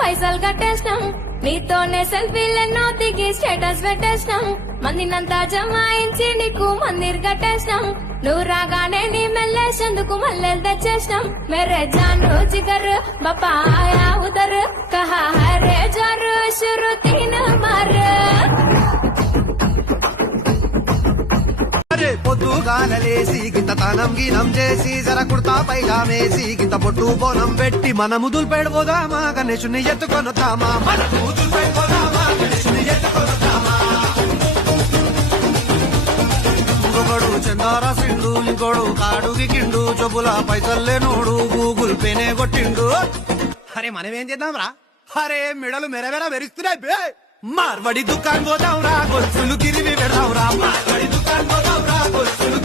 పైసలు కట్టేసినాం, నీతోనే సెల్ఫీలెన్నో దిగి స్టేటస్ పెట్టేసినాం, మందినంతా జమాయించి నీకు మందిర్ కట్టేసినాం, నువ్వు రాగానే నీ మెల్లేసేందుకు మల్లెలు తెచ్చేసినాం. మేరే జాను జిగర్ బాపా ఆయా ఉదర్ కహా హై రే జర్ షురు తీన్ మార్. పొద్దుగానలేసి గింత తానం గీనం చేసి జర కుర్తా పైజామేసి గింత పొట్టు బోనం పెట్టి మన ముదులు పెడబోదామా గణేశుని ఎత్తుకొనుతామా, మన ముదులు పెడబోదామా గణేశుని ఎత్తుకొనుతామా. ఇంకొకడు చందారా సిండు, ఇంకోడు కాడుగి కిండు, జబ్బుల పైసల్లే నోడు గూగుల్ పేనే కొట్టిండు. అరే మనమేం చేద్దాం రా, అరే మెడలు మెరవెర మెరుస్తున్నాయి బే. మార్వడి దుకాన్ పోదాం రా, గొలుసులు గిరివి పెడదాం రా, మార్వడి దుకాన్ పోదాం రా, గొలుసులు